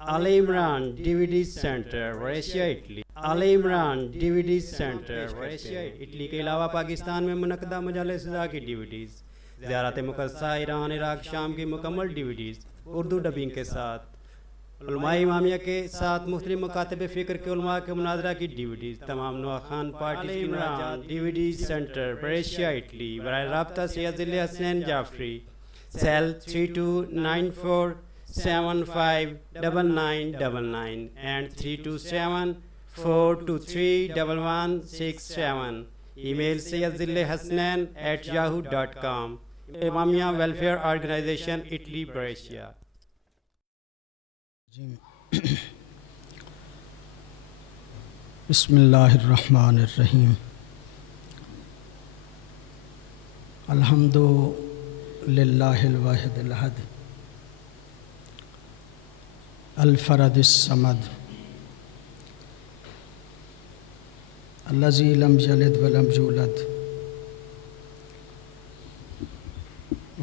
Al Imran DVD Center Russia Italy Al Imran DVD Center Russia Italy کے علاوہ پاکستان میں منعقدہ مجالس رضا کی ڈیویڈیز، زیارت مقدسہ ایران عراق شام کی مکمل ڈیویڈیز اردو ڈبنگ کے ساتھ، علماء امامیہ کے ساتھ مختلف مکاتب فکر کے علماء کے مناظرہ کی ڈیویڈیز، تمام نواخان پارٹیز کی مناجات، ڈیویڈی سینٹر بریشیا اٹلی۔ براہ رابطہ سید ذل Hasnain Jafri, cell 3294759999 and 327-423-1167۔ Email sayyidhillhasnain@yahoo.com۔ Imamia welfare organisation اٹلی بریشیا۔ بسم اللہ الرحمن الرحیم۔ الحمد للہ الواحد الاحد الفرد الصمد الذی لم یلد ولم یولد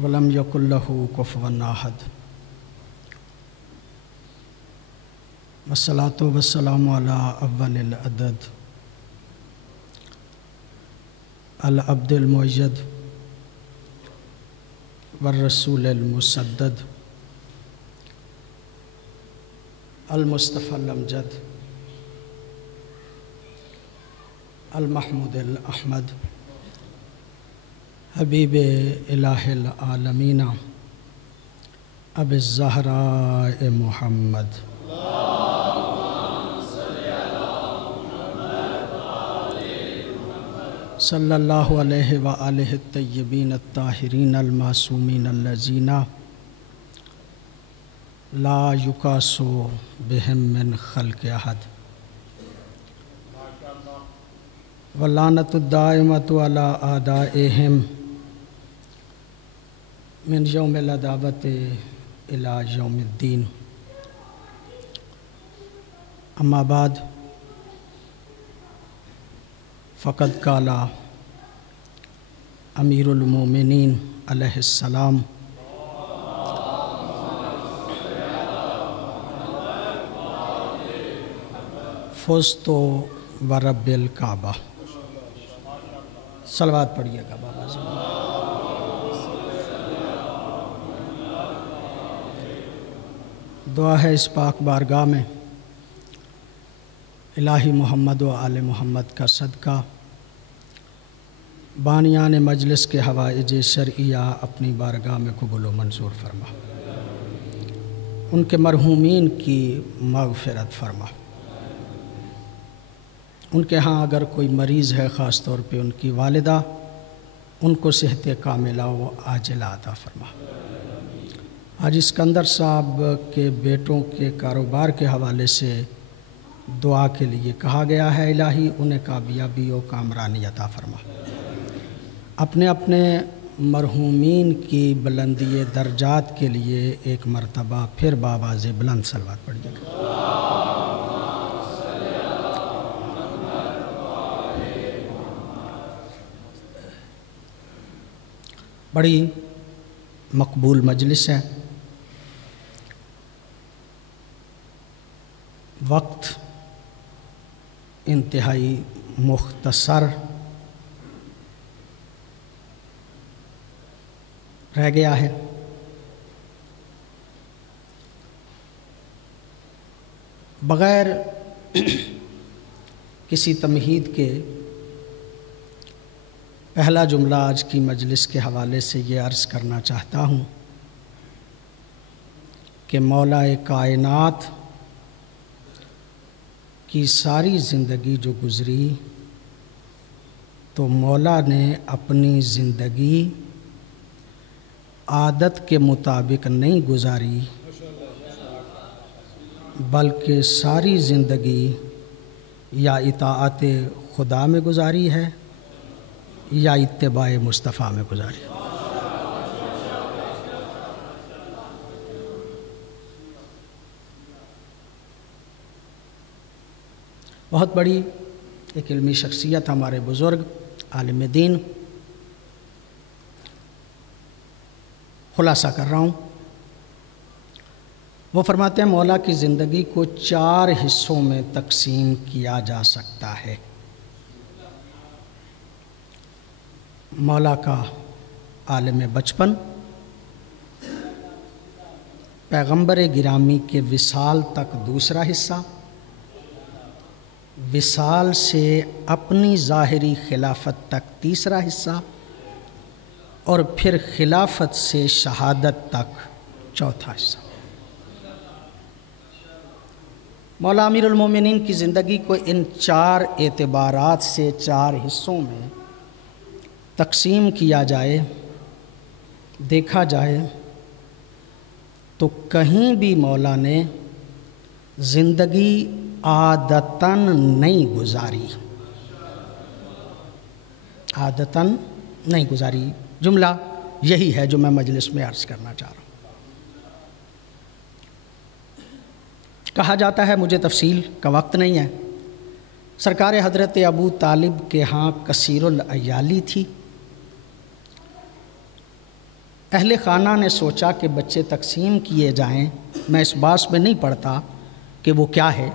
ولم یکن لہ کفوا احد، والصلاة والسلام علی اول العدد العبد المؤید والرسول المسدد المصطفى الامجد المحمود الاحمد حبیب الہ العالمین ابی الزہراء محمد صلی اللہ علیہ وآلہ الطیبین الطاہرین المعصومین الذین لا یقاس بہم من خلق احد، واللعنۃ الدائمۃ علی اعدائہم من یوم العداوۃ الی یوم الدین۔ اما بعد، فقد قال امیر المومنین علیہ السلام فزت ورب الکعبہ۔ صلوات پڑھیے گا بابا جی۔ دعا ہے اس پاک بارگاہ میں الہی محمد و آل محمد کا صدقہ بانیان مجلس کے حوائج شرعیہ اپنی بارگاہ میں قبول و منظور فرما، ان کے مرحومین کی مغفرت فرما، ان کے ہاں اگر کوئی مریض ہے خاص طور پہ ان کی والدہ، ان کو صحت کاملہ و عاجلہ عطا فرما۔ حاجی اسکندر صاحب کے بیٹوں کے کاروبار کے حوالے سے دعا کے لیے کہا گیا ہے، الہی انہیں کامیابی و کامرانی عطا فرما۔ اپنے اپنے مرحومین کی بلندی درجات کے لیے ایک مرتبہ پھر بآواز بلند صلوات پڑھیے گا۔ بڑی مقبول مجلس ہے، وقت انتہائی مختصر رہ گیا ہے۔ بغیر کسی تمہید کے پہلا جملہ آج کی مجلس کے حوالے سے یہ عرض کرنا چاہتا ہوں کہ مولا کائنات کی ساری زندگی جو گزری تو مولا نے اپنی زندگی عادت کے مطابق نہیں گزاری، بلکہ ساری زندگی یا اطاعت خدا میں گزاری ہے یا اتباع مصطفیٰ میں گزاری۔ بہت بڑی ایک علمی شخصیت ہمارے بزرگ عالم دین، خلاصہ کر رہا ہوں، وہ فرماتے ہیں مولا کی زندگی کو 4 حصوں میں تقسیم کیا جا سکتا ہے۔ مولا کا عالم بچپن، پیغمبر گرامی کے وصال تک دوسرا حصہ، وصال سے اپنی ظاہری خلافت تک تیسرا حصہ، اور پھر خلافت سے شہادت تک چوتھا حصہ۔ مولا امیر المومنین کی زندگی کو ان 4 اعتبارات سے 4 حصوں میں تقسیم کیا جائے، دیکھا جائے تو کہیں بھی مولا نے زندگی عادتاً نہیں گزاری، عادتاً نہیں گزاری۔ جملہ یہی ہے جو میں مجلس میں عرض کرنا چاہ رہا ہوں۔ کہا جاتا ہے، مجھے تفصیل کا وقت نہیں ہے، سرکار حضرت ابو طالب کے ہاں کثیر العیالی تھی۔ اہل خانہ نے سوچا کہ بچے تقسیم کیے جائیں، میں اس باس میں نہیں پڑھتا کہ وہ کیا ہے،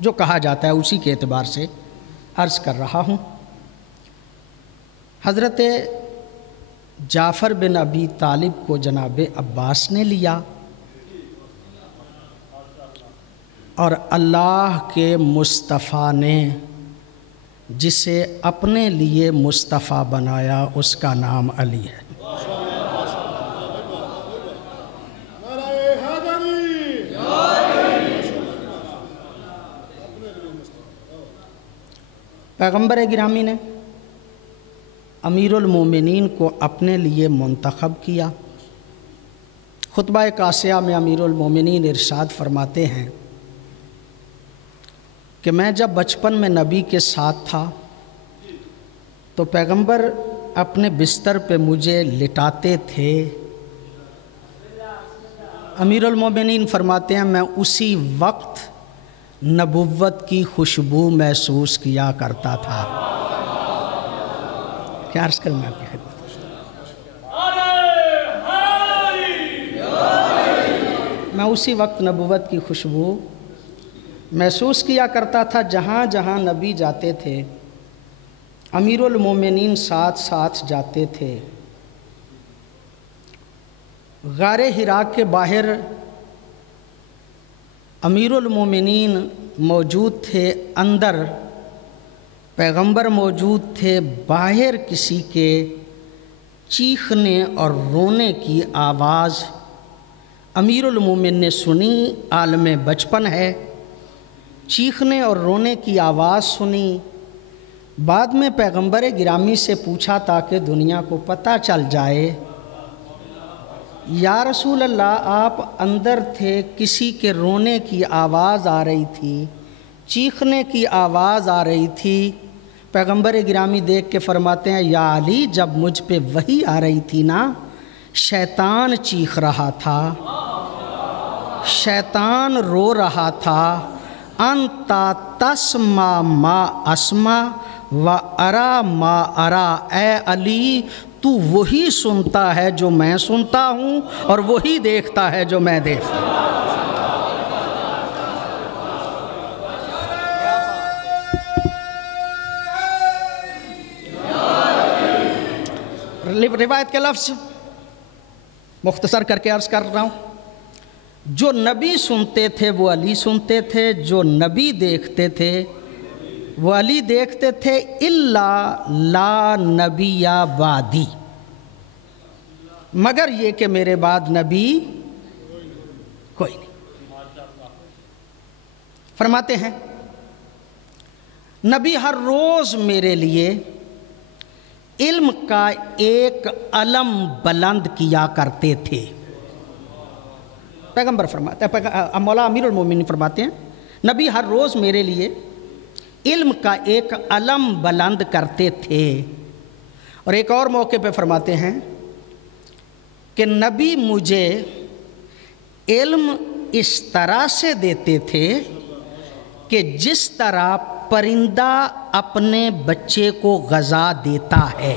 جو کہا جاتا ہے اسی کے اعتبار سے عرض کر رہا ہوں۔ حضرت جعفر بن ابی طالب کو جناب عباس نے لیا، اور اللہ کے مصطفیٰ نے جسے اپنے لیے مصطفیٰ بنایا اس کا نام علی ہے۔ پیغمبر گرامی نے امیر المومنین کو اپنے لیے منتخب کیا۔ خطبہ قاسیہ میں امیر المومنین ارشاد فرماتے ہیں کہ میں جب بچپن میں نبی کے ساتھ تھا تو پیغمبر اپنے بستر پہ مجھے لٹاتے تھے۔ امیر المومنین فرماتے ہیں میں اسی وقت نبوت کی خوشبو محسوس کیا کرتا تھا۔ کیا عرض کروں میں آپ کی خدمت؟ میں اسی وقت نبوت کی خوشبو محسوس کیا کرتا تھا۔ جہاں جہاں نبی جاتے تھے امیر المومنین ساتھ ساتھ جاتے تھے۔ غار حرا کے باہر امیر المومنین موجود تھے، اندر پیغمبر موجود تھے۔ باہر کسی کے چیخنے اور رونے کی آواز امیر المومنین نے سنی، عالم بچپن ہے، چیخنے اور رونے کی آواز سنی۔ بعد میں پیغمبر گرامی سے پوچھا تاکہ دنیا کو پتہ چل جائے، یا رسول اللہ آپ اندر تھے، کسی کے رونے کی آواز آ رہی تھی، چیخنے کی آواز آ رہی تھی۔ پیغمبر گرامی دیکھ کے فرماتے ہیں، یا علی جب مجھ پہ وحی آ رہی تھی نا، شیطان چیخ رہا تھا، شیطان رو رہا تھا۔ انتا تسمع ما اسمع و ارا ما ارا، اے علی تو وہی سنتا ہے جو میں سنتا ہوں اور وہی دیکھتا ہے جو میں دیکھتا ہوں۔ روایت کے لفظ مختصر کر کے عرض کر رہا ہوں، جو نبی سنتے تھے وہ علی سنتے تھے، جو نبی دیکھتے تھے وہ علی دیکھتے تھے، الا لا نبی بعدی، مگر یہ کہ میرے بعد نبی کوئی نہیں۔ فرماتے ہیں نبی ہر روز میرے لیے علم کا ایک علم بلند کیا کرتے تھے۔ پیغمبر فرماتے ہیں، مولا امیر المومنین فرماتے ہیں نبی ہر روز میرے لیے علم کا ایک علم بلند کرتے تھے۔ اور ایک اور موقع پہ فرماتے ہیں کہ نبی مجھے علم اس طرح سے دیتے تھے کہ جس طرح پرندہ اپنے بچے کو غذا دیتا ہے،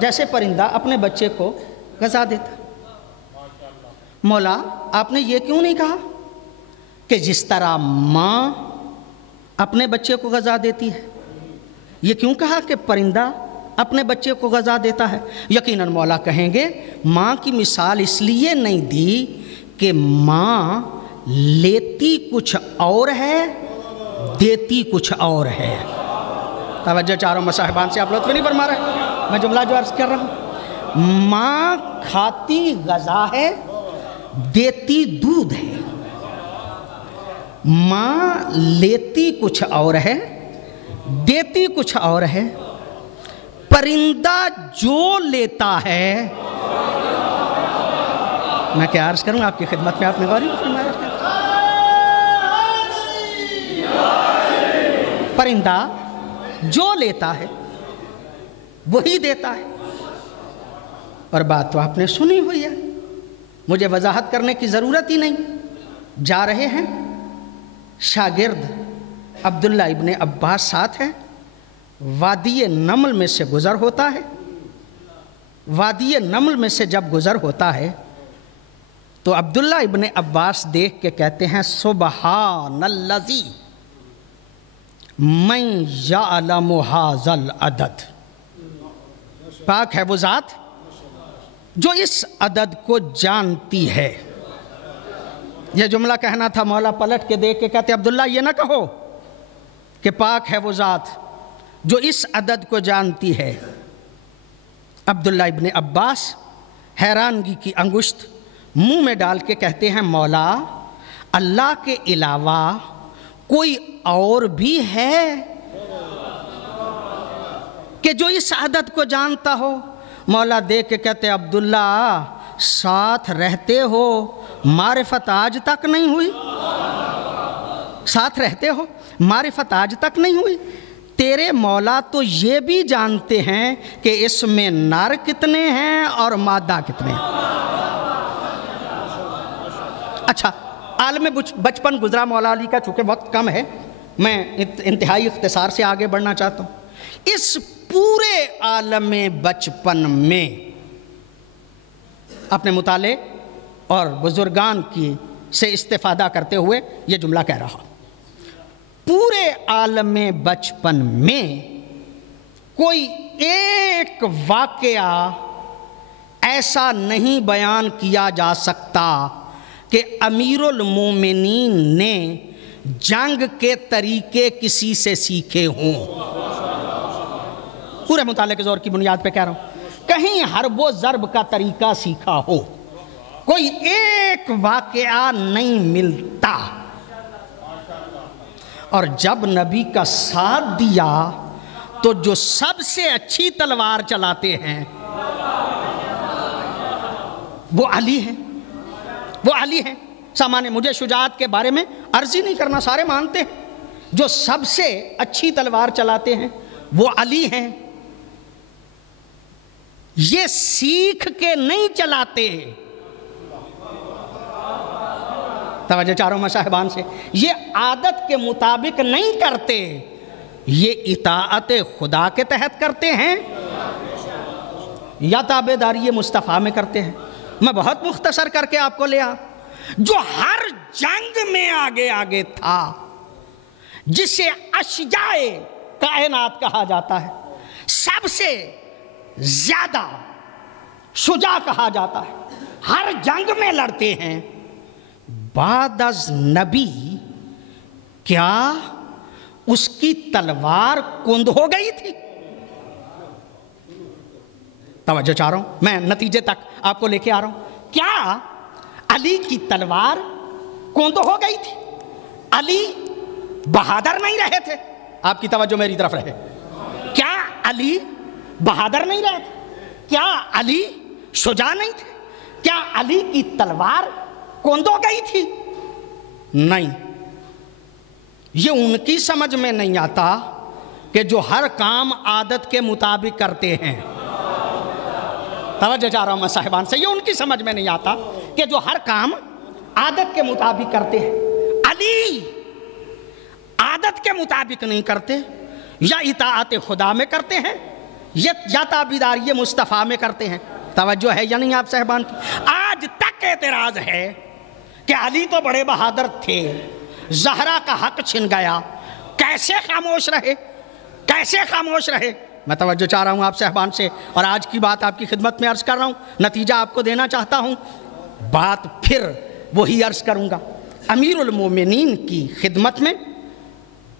جیسے پرندہ اپنے بچے کو غذا دیتا۔ مولا آپ نے یہ کیوں نہیں کہا کہ جس طرح ماں اپنے بچے کو غذا دیتی ہے؟ یہ کیوں کہا کہ پرندہ اپنے بچے کو غذا دیتا ہے؟ یقیناً مولا کہیں گے ماں کی مثال اس لیے نہیں دی کہ ماں لیتی کچھ اور ہے، دیتی کچھ اور ہے۔ توجہ چاروں مصاحبان سے آپ لطف نہیں فرما رہے، میں جملہ جو عرض کر رہا ہوں، ماں کھاتی غذا ہے، دیتی دودھ ہے۔ ماں لیتی کچھ اور ہے، دیتی کچھ اور ہے۔ پرندہ جو لیتا ہے، میں کیا عرض کروں آپ کی خدمت میں، آپ نے غوری فرمایا، پرندہ جو لیتا ہے وہی دیتا ہے۔ اور بات تو آپ نے سنی ہوئی ہے، مجھے وضاحت کرنے کی ضرورت ہی نہیں۔ جا رہے ہیں، شاگرد عبداللہ ابن عباس ساتھ ہے، وادی نمل میں سے گزر ہوتا ہے۔ وادی نمل میں سے جب گزر ہوتا ہے تو عبداللہ ابن عباس دیکھ کے کہتے ہیں سبحان الذی من یعلم ھذا العدد، پاک ہے وہ ذات جو اس عدد کو جانتی ہے۔ یہ جملہ کہنا تھا، مولا پلٹ کے دیکھ کے کہتے عبداللہ یہ نہ کہو کہ پاک ہے وہ ذات جو اس عدد کو جانتی ہے۔ عبداللہ ابن عباس حیرانگی کی انگشت منہ میں ڈال کے کہتے ہیں مولا اللہ کے علاوہ کوئی اور بھی ہے کہ جو اس عدد کو جانتا ہو؟ مولا دیکھ کے کہتے عبداللہ ساتھ رہتے ہو، معرفت آج تک نہیں ہوئی؟ ساتھ رہتے ہو، معرفت آج تک نہیں ہوئی؟ تیرے مولا تو یہ بھی جانتے ہیں کہ اس میں نر کتنے ہیں اور مادہ کتنے ہیں۔ اچھا، عالم بچپن گزرا مولا علی کا، چونکہ وقت کم ہے میں انتہائی اختصار سے آگے بڑھنا چاہتا ہوں۔ اس پورے عالم بچپن میں اپنے مطالعے اور بزرگان کی سے استفادہ کرتے ہوئے یہ جملہ کہہ رہا، پورے عالم بچپن میں کوئی ایک واقعہ ایسا نہیں بیان کیا جا سکتا کہ امیر المومنین نے جنگ کے طریقے کسی سے سیکھے ہوں۔ پورے مطالعے کے زور کی بنیاد پہ کہہ رہا ہوں، کہیں حرب و ضرب کا طریقہ سیکھا ہو، کوئی ایک واقعہ نہیں ملتا۔ اور جب نبی کا ساتھ دیا تو جو سب سے اچھی تلوار چلاتے ہیں وہ علی ہیں، وہ علی ہیں۔ سامانے مجھے شجاعت کے بارے میں عرض ہی نہیں کرنا، سارے مانتے ہیں جو سب سے اچھی تلوار چلاتے ہیں وہ علی ہیں۔ یہ سیکھ کے نہیں چلاتے، توجہ چاروں مصاحبان سے، یہ عادت کے مطابق نہیں کرتے، یہ اطاعت خدا کے تحت کرتے ہیں یا تابعداری مصطفیٰ میں کرتے ہیں۔ میں بہت مختصر کر کے آپ کو لیا، جو ہر جنگ میں آگے آگے تھا، جسے اشجاع کائنات کہا جاتا ہے، سب سے زیادہ شجاع کہا جاتا ہے، ہر جنگ میں لڑتے ہیں، بعد از نبی کیا اس کی تلوار کند ہو گئی تھی؟ توجہ چاہ رہا ہوں، میں نتیجے تک آپ کو لے کے آ رہا ہوں۔ کیا علی کی تلوار کند ہو گئی تھی؟ علی بہادر نہیں رہے تھے؟ آپ کی توجہ میری طرف رہے، کیا علی بہادر نہیں رہے تھے؟ کیا علی شجاع نہیں تھے؟ کیا علی کی تلوار کند ہو گئی تھی؟ نہیں، یہ ان کی سمجھ میں نہیں آتا کہ جو ہر کام عادت کے مطابق کرتے ہیں۔ توجہ چاہ رہا ہوں میں صاحبان سے، یہ ان کی سمجھ میں نہیں آتا کہ جو ہر کام عادت کے مطابق کرتے ہیں۔ علی عادت کے مطابق نہیں کرتے، یا اطاعت خدا میں کرتے ہیں یا تابعداری مصطفیٰ میں کرتے ہیں۔ توجہ ہے یا نہیں آپ صاحبان کی؟ آج آج تک اعتراض ہے کہ علی تو بڑے بہادر تھے، زہرا کا حق چھن گیا، کیسے خاموش رہے، کیسے خاموش رہے؟ میں توجہ چاہ رہا ہوں آپ صاحبان سے، اور آج کی بات آپ کی خدمت میں عرض کر رہا ہوں، نتیجہ آپ کو دینا چاہتا ہوں، بات پھر وہی عرض کروں گا۔ امیر المومنین کی خدمت میں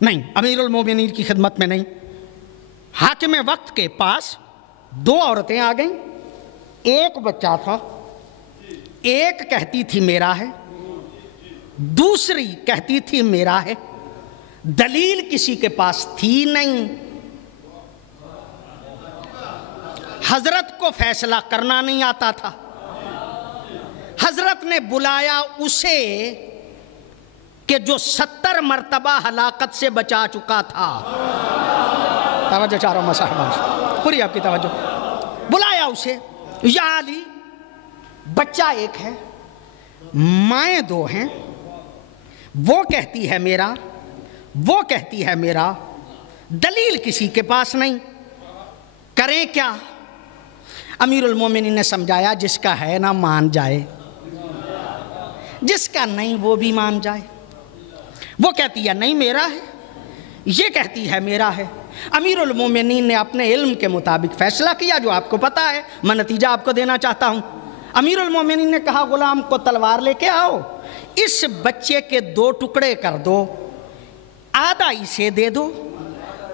نہیں، امیر المومنین کی خدمت میں نہیں، حاکم وقت کے پاس دو عورتیں آ گئیں، ایک بچہ تھا، ایک کہتی تھی میرا ہے، دوسری کہتی تھی میرا ہے، دلیل کسی کے پاس تھی نہیں، حضرت کو فیصلہ کرنا نہیں آتا تھا، حضرت نے بلایا اسے کہ جو 70 مرتبہ ہلاکت سے بچا چکا تھا۔ توجہ چاہ رہا ہوں میں صاحبان، پوری آپ کی توجہ، بلایا اسے، یا علی بچہ ایک ہے، مائیں دو ہیں، وہ کہتی ہے میرا، وہ کہتی ہے میرا، دلیل کسی کے پاس نہیں، کریں کیا؟ امیر المومنین نے سمجھایا جس کا ہے نہ مان جائے، جس کا نہیں وہ بھی مان جائے۔ وہ کہتی ہے نہیں میرا ہے، یہ کہتی ہے میرا ہے۔ امیر المومنین نے اپنے علم کے مطابق فیصلہ کیا، جو آپ کو پتہ ہے، میں نتیجہ آپ کو دینا چاہتا ہوں۔ امیر المومنین نے کہا غلام کو تلوار لے کے آؤ، اس بچے کے 2 ٹکڑے کر دو، آدھا اسے دے دو،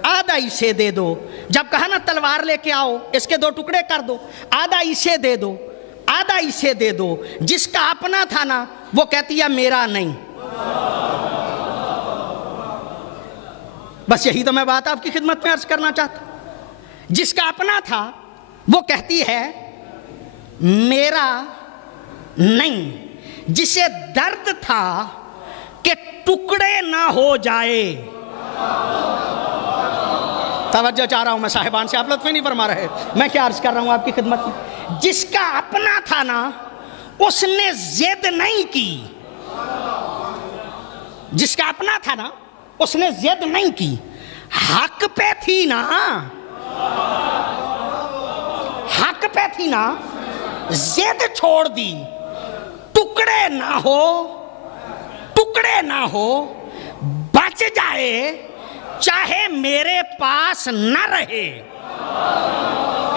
آدھا اسے دے دو۔ جب کہا نا تلوار لے کے آؤ، اس کے 2 ٹکڑے کر دو، آدھا اسے دے دو، آدھا اسے دے دو۔ جس کا اپنا تھا نا وہ کہتی ہے میرا نہیں۔ بس یہی تو میں بات آپ کی خدمت میں عرض کرنا چاہتا ہوں، جس کا اپنا تھا وہ کہتی ہے میرا نہیں، جسے درد تھا کہ ٹکڑے نہ ہو جائے۔ توجہ چاہ رہا ہوں میں صاحبان سے، آپ لطف نہیں فرما رہے، میں کیا عرض کر رہا ہوں آپ کی خدمت میں؟ جس کا اپنا تھا نا اس نے ضد نہیں کی، جس کا اپنا تھا نا اس نے ضد نہیں کی، حق پہ تھی نا، حق پہ تھی نا، ضد چھوڑ دی، ٹکڑے نہ ہو، ٹکڑے نہ ہو، بچ جائے، چاہے میرے پاس نہ رہے۔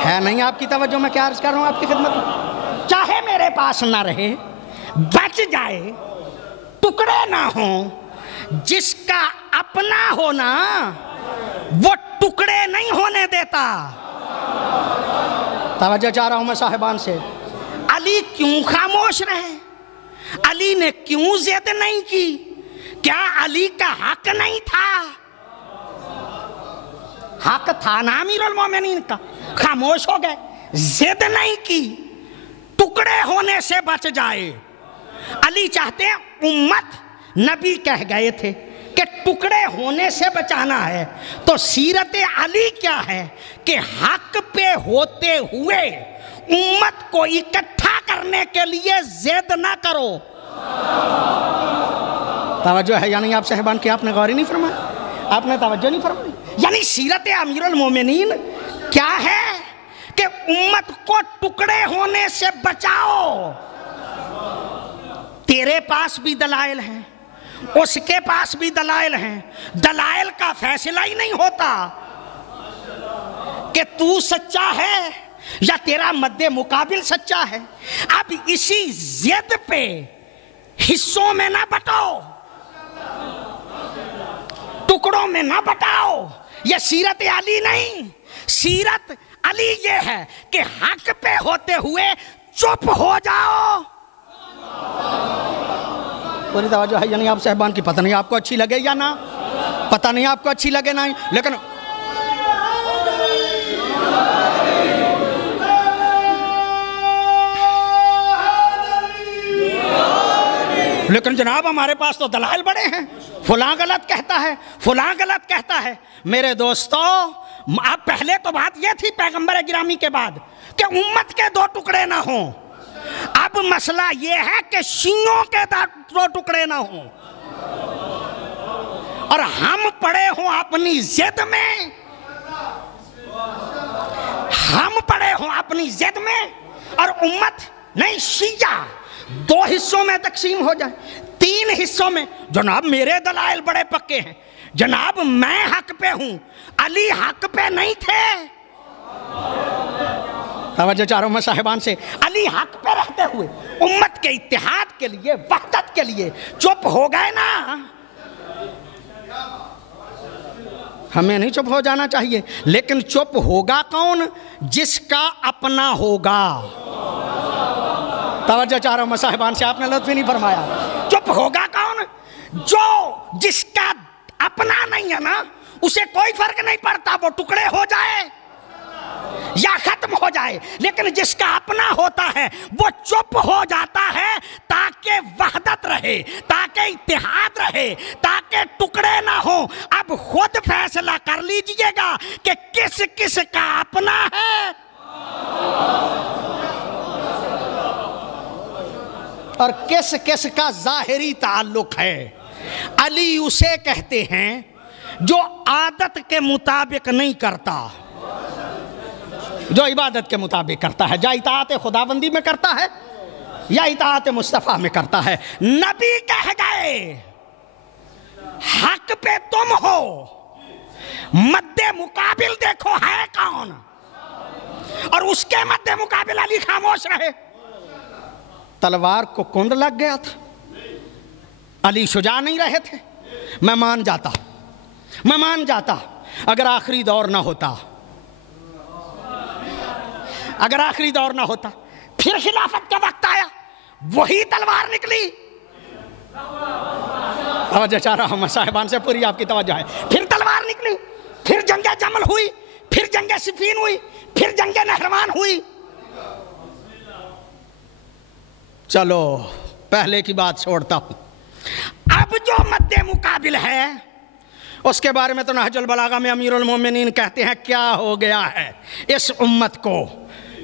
ہے نہیں آپ کی توجہ؟ میں کیا عرض کر رہا ہوں آپ کی خدمت میں؟ چاہے میرے پاس نہ رہے، بچ جائے، ٹکڑے نہ ہوں۔ جس کا اپنا ہونا وہ ٹکڑے نہیں ہونے دیتا۔ توجہ چاہ رہا ہوں میں صاحبان سے، علی کیوں خاموش رہے؟ علی نے کیوں ضد نہیں کی؟ کیا علی کا حق نہیں تھا؟ حق تھا نا امیر المومنین کا، خاموش ہو گئے، ضد نہیں کی، ٹکڑے ہونے سے بچ جائے۔ علی چاہتے ہیں امت، نبی کہہ گئے تھے کہ ٹکڑے ہونے سے بچانا ہے، تو سیرت علی کیا ہے کہ حق پہ ہوتے ہوئے امت کو اکٹھا کرنے کے لیے ضد نہ کرو۔ توجہ ہے یعنی آپ صاحبان کی؟ آپ نے غور نہیں فرمایا، آپ نے توجہ نہیں فرمائی؟ یعنی سیرت امیر المومنین کیا ہے کہ امت کو ٹکڑے ہونے سے بچاؤ۔ تیرے پاس بھی دلائل ہیں، اس کے پاس بھی دلائل ہیں، دلائل کا فیصلہ ہی نہیں ہوتا کہ تو سچا ہے یا تیرا مد مقابل سچا ہے۔ اب اسی ضد پہ حصوں میں نہ بٹاؤ، ٹکڑوں میں نہ بٹاؤ۔ یہ سیرت علی نہیں، سیرت علی یہ ہے کہ حق پہ ہوتے ہوئے چپ ہو جاؤ۔ پوری توجہ ہے یعنی آپ صاحبان کی؟ پتہ نہیں آپ کو اچھی لگے یا نہ، پتہ نہیں آپ کو اچھی لگے نہ، لیکن جناب ہمارے پاس تو دلائل بڑے ہیں، فلاں غلط کہتا ہے، فلاں غلط کہتا ہے۔ میرے دوستو، اب پہلے تو بات یہ تھی پیغمبر گرامی کے بعد کہ امت کے 2 ٹکڑے نہ ہوں، اب مسئلہ یہ ہے کہ شیعوں کے 2 ٹکڑے نہ ہوں، اور ہم پڑے ہوں اپنی ضد میں، ہم پڑے ہوں اپنی ضد میں، اور امت نہیں، شیعہ 2 حصوں میں تقسیم ہو جائے, 3 حصوں میں. جناب میرے دلائل بڑے پکے ہیں, جناب میں حق پہ ہوں, علی حق پہ نہیں تھے. توجہ چاروں میں صاحبان سے, علی حق پہ رہتے ہوئے امت کے اتحاد کے لیے, وحدت کے لیے چپ ہو گئے نا. ہمیں نہیں چپ ہو جانا چاہیے, لیکن چپ ہوگا کون؟ جس کا اپنا ہوگا. توجہ چاروں میں صاحبان سے, آپ نے لطف نہیں فرمایا. چپ ہوگا کون؟ جس کا اپنا نہیں ہے نا, اسے کوئی فرق نہیں پڑتا وہ ٹکڑے ہو جائے یا ختم ہو جائے, لیکن جس کا اپنا ہوتا ہے وہ چپ ہو جاتا ہے تاکہ وحدت رہے, تاکہ اتحاد رہے, تاکہ ٹکڑے نہ ہوں. اب خود فیصلہ کر لیجئے گا کہ کس کس کا اپنا ہے اور کس کس کا ظاہری تعلق ہے. علی اسے کہتے ہیں جو عادت کے مطابق نہیں کرتا, جو عبادت کے مطابق کرتا ہے, یا اطاعت خداوندی میں کرتا ہے یا اطاعت مصطفیٰ میں کرتا ہے. نبی کہہ گئے حق پہ تم ہو, مد مقابل دیکھو ہے کون, اور اس کے مد مقابل علی خاموش رہے. تلوار کو کند لگ گیا تھا, علی شجاع نہیں رہے تھے. میں مان جاتا اگر آخری دور نہ ہوتا, اگر آخری دور نہ ہوتا, پھر خلافت کا وقت آیا, وہی تلوار نکلی. توجہ چاہ رہا ہوں صاحبان سے, پوری آپ کی توجہ ہے. پھر تلوار نکلی, پھر جنگ جمل ہوئی, پھر جنگ صفین ہوئی, پھر جنگ نہروان ہوئی. چلو پہلے کی بات چھوڑتا ہوں. اب جو مد مقابل ہے اس کے بارے میں تو نہج البلاغہ میں امیر المومنین کہتے ہیں کیا ہو گیا ہے اس امت کو,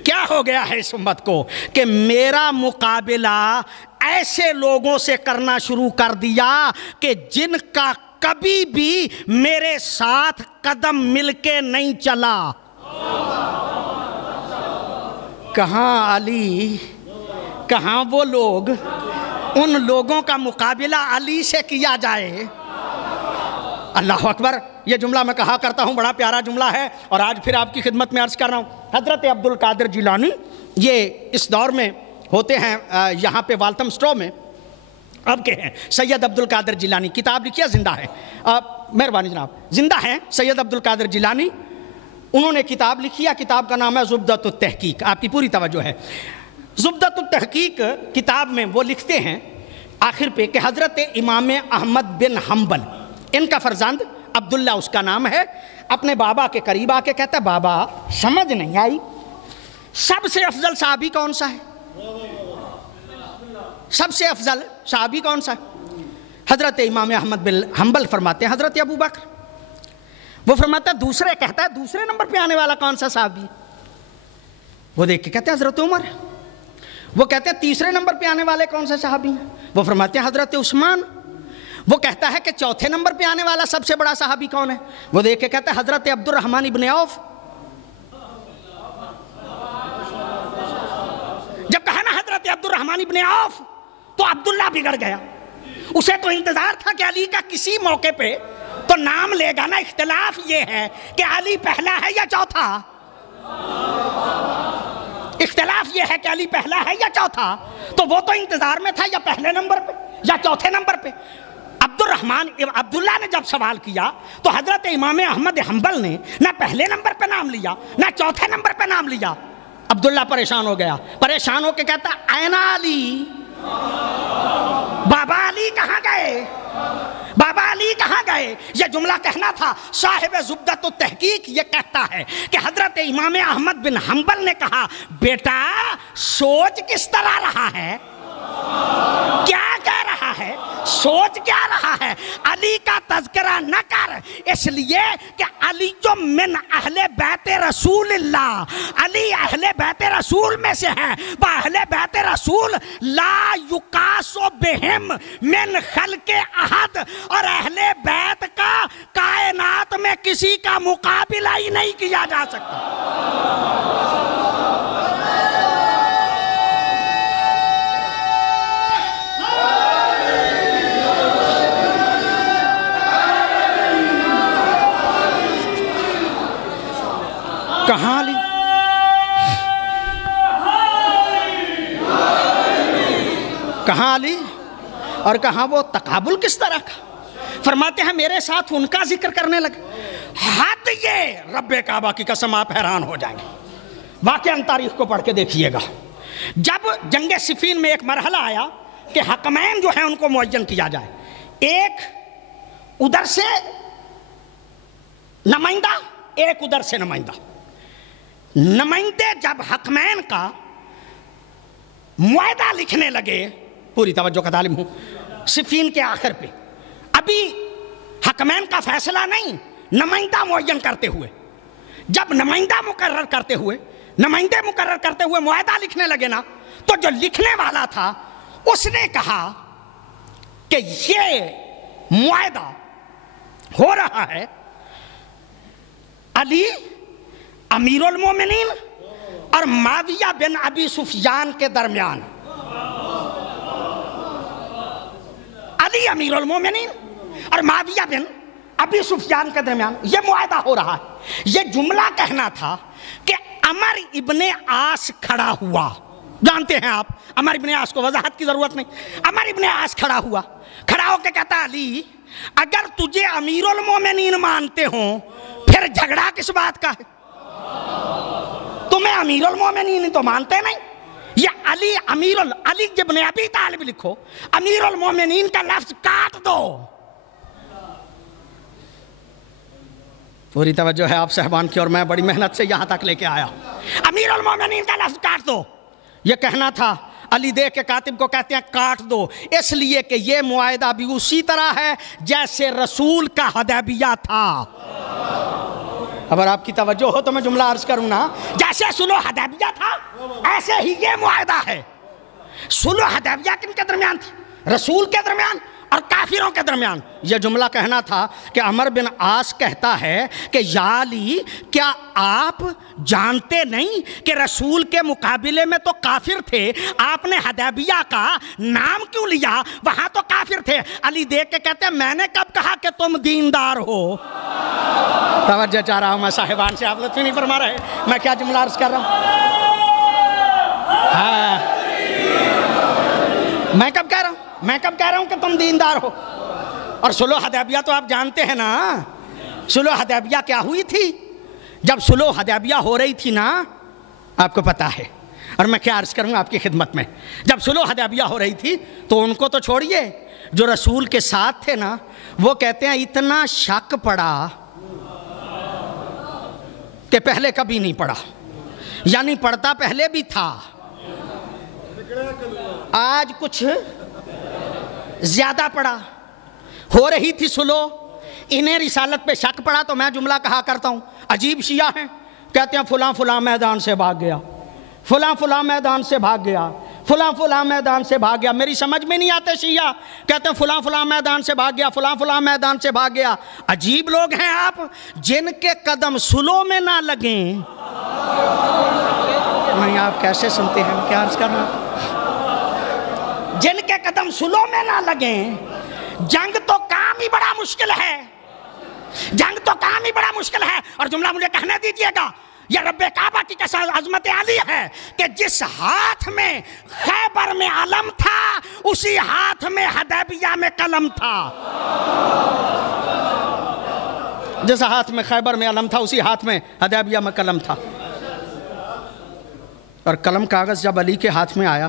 کیا ہو گیا ہے اس امت کو کہ میرا مقابلہ ایسے لوگوں سے کرنا شروع کر دیا کہ جن کا کبھی بھی میرے ساتھ قدم مل کے نہیں چلا. کہاں علی, کہاں وہ لوگ, ان لوگوں کا مقابلہ علی سے کیا جائے. اللہ اکبر. یہ جملہ میں کہا کرتا ہوں, بڑا پیارا جملہ ہے, اور آج پھر آپ کی خدمت میں عرض کر رہا ہوں. حضرت عبد القادر جیلانی یہ اس دور میں ہوتے ہیں یہاں پہ والتھم سٹرو میں, اب کے ہیں سید عبد القادر جیلانی. کتاب لکھی ہے, زندہ ہے, مہربانی جناب, زندہ ہیں سید عبد القادر جیلانی. انہوں نے کتاب لکھی ہے, کتاب کا نام ہے زبدۃ التحقیق. آپ کی پوری توجہ ہے. زبدۃ التحقیق کتاب میں وہ لکھتے ہیں آخر پہ کہ حضرت امام احمد بن حنبل, ان کا فرزند عبداللہ اس کا نام ہے, اپنے بابا کے قریب آ کے کہتا ہے بابا سمجھ نہیں آئی, سب سے افضل صحابی کون سا ہے, سب سے افضل صحابی کون سا ہے؟ حضرت امام احمد بن حنبل فرماتے ہیں حضرت ابو بکر. وہ فرماتا ہے دوسرے, کہتا ہے دوسرے نمبر پہ آنے والا کون سا صحابی؟ وہ دیکھ کے کہتے ہیں حضرت عمر. وہ کہتے ہیں تیسرے نمبر پہ آنے والے کون سے صحابی ہیں؟ وہ فرماتے ہیں حضرت عثمان. وہ کہتا ہے کہ چوتھے نمبر پہ آنے والا سب سے بڑا صحابی کون ہے؟ وہ دیکھ کے کہتا ہے حضرت عبد الرحمن ابن عوف. جب کہا نا حضرت عبد الرحمن ابن عوف تو عبداللہ بگڑ گیا. اسے تو انتظار تھا کہ علی کا کسی موقع پہ تو نام لے گا نا. اختلاف یہ ہے کہ علی پہلا ہے یا چوتھا, اختلاف یہ ہے کہ علی پہلا ہے یا چوتھا. تو وہ تو انتظار میں تھا یا پہلے نمبر پہ یا چوتھے نمبر پہ. عبداللہ نے جب سوال کیا تو حضرت امام احمد حنبل نے نہ پہلے نمبر پہ نام لیا نہ چوتھے نمبر پہ نام لیا. عبداللہ پریشان ہو گیا, پریشان ہو کے کہتا اینا علی, بابا علی کہاں گئے, بابا علی کہاں گئے. یہ جملہ کہنا تھا. صاحب زبدۃ التحقیق یہ کہتا ہے کہ حضرت امام احمد بن حنبل نے کہا بیٹا سوچ کس طرح رہا ہے, کیا کہہ رہا ہے, سوچ کیا رہا ہے. علی کا تذکرہ نہ کر, اس لیے کہ علی جو من اہل بیت رسول اللہ, علی اہل بیت رسول میں سے ہے. با اہل بیت رسول لا یقاس بہم من خلق احد, اور اہل بیت کا کائنات میں کسی کا مقابلہ ہی نہیں کیا جا سکتا. کہاں علی اور کہاں وہ تقابل کس طرح کا؟ فرماتے ہیں میرے ساتھ ان کا ذکر کرنے لگے. حد یہ رب کعبہ کی قسم آپ حیران ہو جائیں گے. واقعاً تاریخ کو پڑھ کے دیکھیے گا. جب جنگ صفین میں ایک مرحلہ آیا کہ حکمین جو ہیں ان کو معین کیا جائے, ایک ادھر سے نمائندہ ایک ادھر سے نمائندہ. نمائندے جب حکمین کا معاہدہ لکھنے لگے, پوری توجہ کا طالب ہوں, صفین کے آخر پہ ابھی حکمین کا فیصلہ نہیں, نمائندہ معین کرتے ہوئے, جب نمائندہ مقرر کرتے ہوئے نمائندے مقرر کرتے ہوئے معاہدہ لکھنے لگے نا, تو جو لکھنے والا تھا اس نے کہا کہ یہ معاہدہ ہو رہا ہے علی امیر المومنین اور معاویہ بن ابی سفیان کے درمیان. علی امیر المومنین اور معاویہ بن ابی سفیان کے درمیان یہ معاہدہ ہو رہا ہے. یہ جملہ کہنا تھا کہ عمر ابن عاص کھڑا ہوا. جانتے ہیں آپ عمر ابن عاص کو, وضاحت کی ضرورت نہیں. عمر ابن عاص کھڑا ہوا, کھڑا ہو کے کہتا علی اگر تجھے امیر المومنین مانتے ہوں پھر جھگڑا کس بات کا ہے؟ تمہیں امیر المومنین تو مانتے نہیں. یہ علی علی ابن ابی طالب لکھو, امیر المومنین کا لفظ کاٹ دو. پوری توجہ ہے آپ صاحبان کی, اور میں بڑی محنت سے یہاں تک لے کے آیا. امیر المومنین کا لفظ کاٹ دو. یہ کہنا تھا, علی دیکھ کے کاتب کو کہتے ہیں کاٹ دو, اس لیے کہ یہ معاہدہ بھی اسی طرح ہے جیسے رسول کا حدیبیہ تھا. اگر آپ کی توجہ ہو تو میں جملہ عرض کروں نا, جیسے صلح حدیبیہ تھا ایسے ہی یہ معاہدہ ہے. صلح حدیبیہ کن کے درمیان تھی؟ رسول کے درمیان اور کافروں کے درمیان. یہ جملہ کہنا تھا کہ عمر بن عاص کہتا ہے کہ یا علی کیا آپ جانتے نہیں کہ رسول کے مقابلے میں تو کافر تھے, آپ نے حدیبیہ کا نام کیوں لیا, وہاں تو کافر تھے. علی دیکھ کے کہتے ہیں میں نے کب کہا کہ تم دیندار ہو؟ توجہ چاہ رہا ہوں میں صاحبان سے, آپ لطف نہیں فرما رہے میں کیا جملہ عرض کر رہا ہوں. میں کب کہہ رہا ہوں کہ تم دیندار ہو؟ اور صلح حدیبیہ تو آپ جانتے ہیں نا, صلح حدیبیہ کیا ہوئی تھی؟ جب صلح حدیبیہ ہو رہی تھی نا, آپ کو پتا ہے, اور میں کیا عرض کروں آپ کی خدمت میں, جب صلح حدیبیہ ہو رہی تھی تو ان کو تو چھوڑیے, جو رسول کے ساتھ تھے نا وہ کہتے ہیں اتنا شک پڑا کہ پہلے کبھی نہیں پڑا. یعنی پڑھتا پہلے بھی تھا, آج کچھ زیادہ پڑا. ہو رہی تھی صلح, انہیں رسالت پہ شک پڑا. تو میں جملہ کہا کرتا ہوں, عجیب شیعہ ہیں, کہتے ہیں فلاں فلاں میدان سے بھاگ گیا, فلاں فلاں میدان سے بھاگ گیا, فلاں فلاں میدان سے بھاگ گیا. میری سمجھ میں نہیں آتے شیعہ, کہتے ہیں فلاں فلاں میدان سے بھاگ گیا, فلاں فلاں میدان سے بھاگ گیا. عجیب لوگ ہیں آپ, جن کے قدم صلح میں نہ لگیں. نہیں آپ کیسے سنتے ہیں, کیا عرض کرنا, جن کے قدم صلح میں نہ لگیں. جنگ تو کام ہی بڑا مشکل ہے, جنگ تو کام ہی بڑا مشکل ہے. اور جملہ مجھے کہنے دیجئے گا, یہ رب کعبہ کی قسم عظمت علی ہے کہ جس ہاتھ میں خیبر میں علم تھا اسی ہاتھ میں حدیبیہ میں قلم تھا. جس ہاتھ میں خیبر میں علم تھا اسی ہاتھ میں حدیبیہ میں قلم تھا. اور قلم کاغذ جب علی کے ہاتھ میں آیا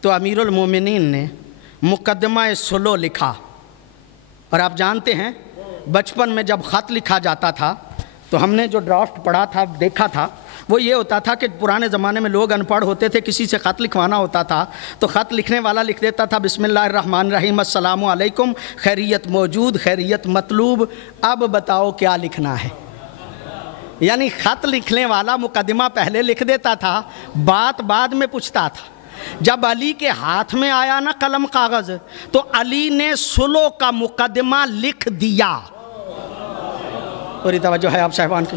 تو امیر المومنین نے مقدمہ صلح لکھا. اور آپ جانتے ہیں بچپن میں جب خط لکھا جاتا تھا تو ہم نے جو ڈرافٹ پڑھا تھا, دیکھا تھا, وہ یہ ہوتا تھا کہ پرانے زمانے میں لوگ ان پڑھ ہوتے تھے, کسی سے خط لکھوانا ہوتا تھا تو خط لکھنے والا لکھ دیتا تھا بسم اللہ الرحمن الرحیم, السلام علیکم, خیریت موجود, خیریت مطلوب, اب بتاؤ کیا لکھنا ہے. یعنی خط لکھنے والا مقدمہ پہلے لکھ دیتا تھا, بات بعد میں پوچھتا تھا. جب علی کے ہاتھ میں آیا نا قلم کاغذ تو علی نے صلح کا مقدمہ لکھ دیا. پوری توجہ ہے آپ صاحبان کی,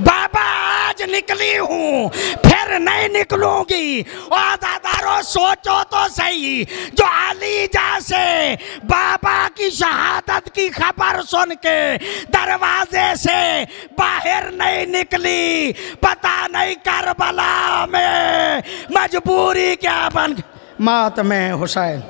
بابا آج نکلی ہوں پھر نہیں نکلوں گی۔ عزادارو سوچو تو صحیح، جو علی جا سے بابا کی شہادت کی خبر سن کے دروازے سے باہر نہیں نکلی، پتہ نہیں کربلا میں مجبوری کیا بن گئی۔ ماتم حسین